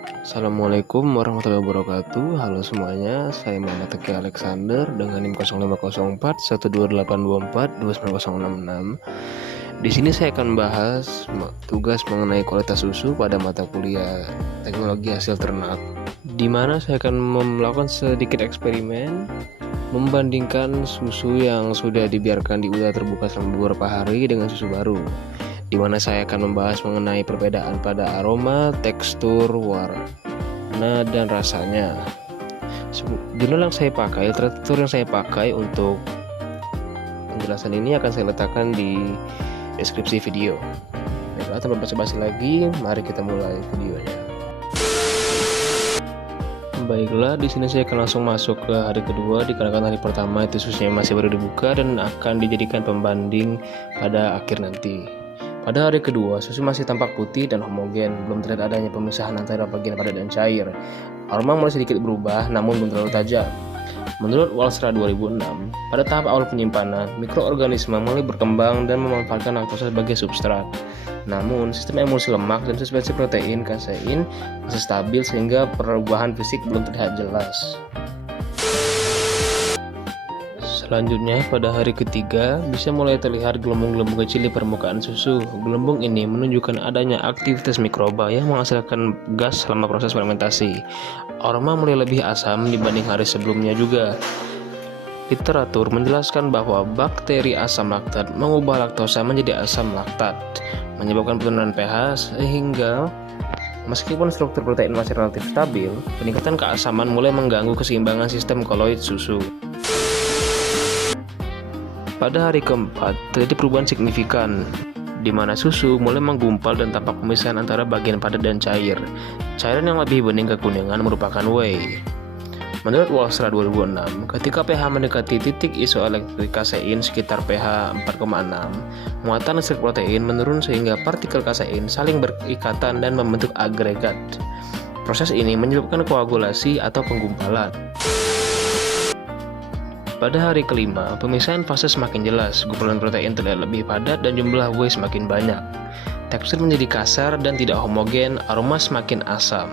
Assalamualaikum warahmatullahi wabarakatuh. Halo semuanya, saya Muhammad Teki Alexander dengan NIM 0504 12824 29066. Di sini saya akan membahas tugas mengenai kualitas susu pada mata kuliah Teknologi Hasil Ternak, di mana saya akan melakukan sedikit eksperimen membandingkan susu yang sudah dibiarkan di udara terbuka selama beberapa hari dengan susu baru, di mana saya akan membahas mengenai perbedaan pada aroma, tekstur, warna, dan rasanya. Jurnal yang saya pakai, literatur yang saya pakai untuk penjelasan ini akan saya letakkan di deskripsi video. Baiklah, tanpa basa-basi lagi, mari kita mulai videonya. Baiklah, di sini saya akan langsung masuk ke hari kedua, dikarenakan hari pertama itu susunya masih baru dibuka dan akan dijadikan pembanding pada akhir nanti. Pada hari kedua, susu masih tampak putih dan homogen, belum terlihat adanya pemisahan antara bagian padat dan cair. Aroma mulai sedikit berubah, namun belum terlalu tajam. Menurut Walstra 2006, pada tahap awal penyimpanan, mikroorganisme mulai berkembang dan memanfaatkan laktosa sebagai substrat. Namun, sistem emulsi lemak dan suspensi protein kasein masih stabil sehingga perubahan fisik belum terlihat jelas. Selanjutnya, pada hari ketiga, bisa mulai terlihat gelembung-gelembung kecil di permukaan susu. Gelembung ini menunjukkan adanya aktivitas mikroba yang menghasilkan gas selama proses fermentasi. Aroma mulai lebih asam dibanding hari sebelumnya juga. Literatur menjelaskan bahwa bakteri asam laktat mengubah laktosa menjadi asam laktat, menyebabkan penurunan pH sehingga meskipun struktur protein masih relatif stabil, peningkatan keasaman mulai mengganggu keseimbangan sistem koloid susu. Pada hari keempat, terjadi perubahan signifikan, di mana susu mulai menggumpal dan tampak pemisahan antara bagian padat dan cair. Cairan yang lebih bening kekuningan merupakan whey. Menurut Walstra 2006, ketika pH mendekati titik isoelektrik kasein sekitar pH 4,6, muatan listrik protein menurun sehingga partikel kasein saling berikatan dan membentuk agregat. Proses ini menyebabkan koagulasi atau penggumpalan. Pada hari kelima, pemisahan fase semakin jelas, gumpalan protein terlihat lebih padat dan jumlah whey semakin banyak. Tekstur menjadi kasar dan tidak homogen, aroma semakin asam.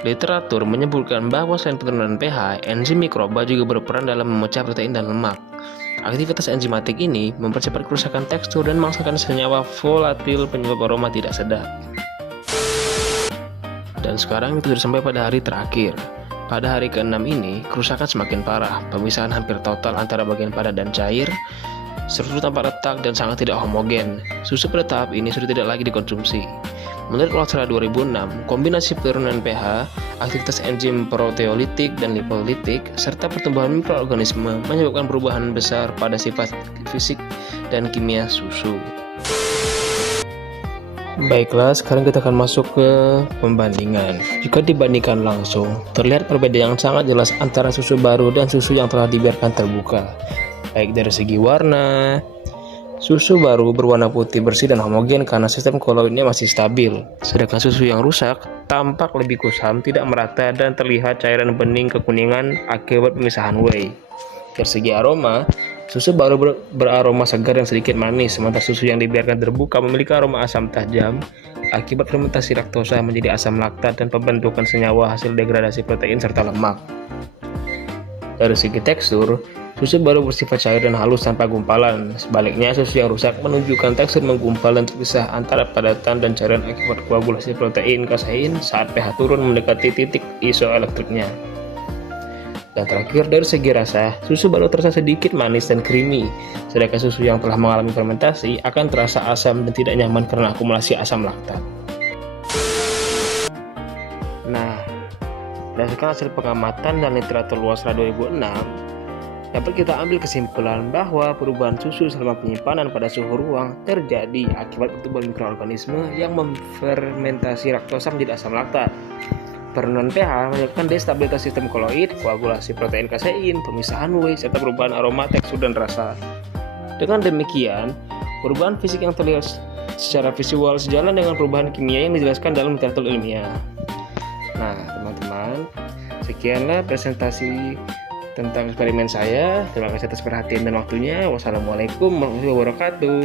Literatur menyebutkan bahwa selain penurunan pH, enzim mikroba juga berperan dalam memecah protein dan lemak. Aktivitas enzimatik ini mempercepat kerusakan tekstur dan menghasilkan senyawa volatil penyebab aroma tidak sedap. Dan sekarang kita sudah sampai pada hari terakhir. Pada hari ke-6 ini, kerusakan semakin parah, pemisahan hampir total antara bagian padat dan cair, struktur tampak retak dan sangat tidak homogen. Susu pada tahap ini sudah tidak lagi dikonsumsi. Menurut Walstra 2006, kombinasi penurunan pH, aktivitas enzim proteolitik dan lipolitik, serta pertumbuhan mikroorganisme menyebabkan perubahan besar pada sifat fisik dan kimia susu. Baiklah, sekarang kita akan masuk ke pembandingan. Jika dibandingkan langsung, terlihat perbedaan yang sangat jelas antara susu baru dan susu yang telah dibiarkan terbuka. Baik dari segi warna, susu baru berwarna putih bersih dan homogen karena sistem koloidnya masih stabil. Sedangkan susu yang rusak tampak lebih kusam, tidak merata, dan terlihat cairan bening kekuningan akibat pemisahan whey. Dari segi aroma, susu baru beraroma segar dan sedikit manis, sementara susu yang dibiarkan terbuka memiliki aroma asam tajam akibat fermentasi laktosa menjadi asam laktat dan pembentukan senyawa hasil degradasi protein serta lemak. Dari segi tekstur, susu baru bersifat cair dan halus tanpa gumpalan. Sebaliknya, susu yang rusak menunjukkan tekstur menggumpal dan terpisah antara padatan dan cairan akibat koagulasi protein kasein saat pH turun mendekati titik isoelektriknya. Dan terakhir, dari segi rasa, susu baru terasa sedikit manis dan creamy, sedangkan susu yang telah mengalami fermentasi akan terasa asam dan tidak nyaman karena akumulasi asam laktat. Nah, berdasarkan hasil pengamatan dan literatur Walstra 2006, dapat kita ambil kesimpulan bahwa perubahan susu selama penyimpanan pada suhu ruang terjadi akibat pertumbuhan mikroorganisme yang memfermentasi laktosa menjadi asam laktat. Penurunan pH menyebabkan destabilitas sistem koloid, koagulasi protein kasein, pemisahan whey, serta perubahan aroma, tekstur, dan rasa. Dengan demikian, perubahan fisik yang terlihat secara visual sejalan dengan perubahan kimia yang dijelaskan dalam literatur ilmiah. Nah, teman-teman, sekianlah presentasi tentang eksperimen saya. Terima kasih atas perhatian dan waktunya. Wassalamualaikum warahmatullahi wabarakatuh.